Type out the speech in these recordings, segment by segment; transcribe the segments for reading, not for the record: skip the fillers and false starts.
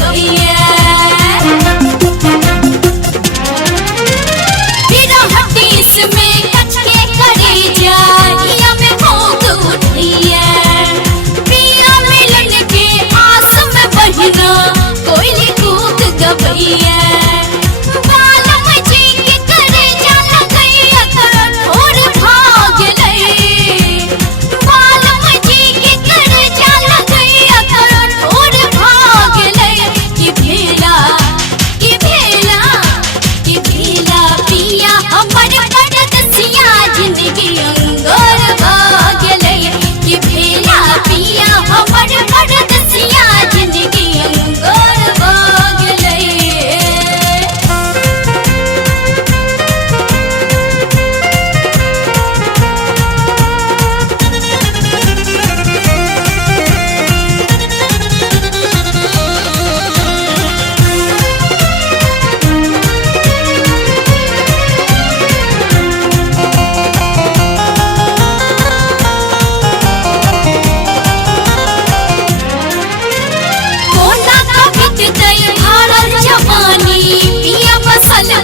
गवैया में कचके करे जाइया में भोग उठैया पिया मिलन के आस में बहिना कोयली कूद गवैया बालम जी के करे जाला गैया थोड़ भाग ले बालम जी के करे जाला गैया थोड़ भाग ले कि भेला पिया हमर जिंदगी अंगोर भाग लई कि भेला पिया हमर परदेसिया जिंदगी अंगोर भाग लई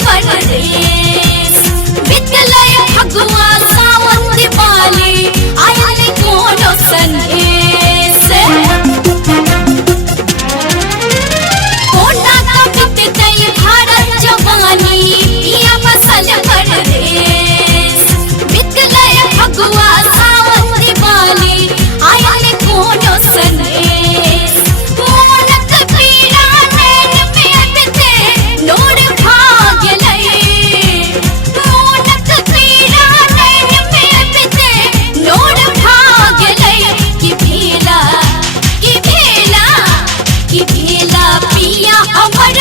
परदेस बितलय फगुआ सावन दिवाली आयल कोनो संदेश कोना का बितलय भारत जवानी पिया बसल परदेस बितलय फगुआ सावन दिवाली आयल कोनो संदेश मोनक पीरा नैन में अटते नोर भाग पिया हमर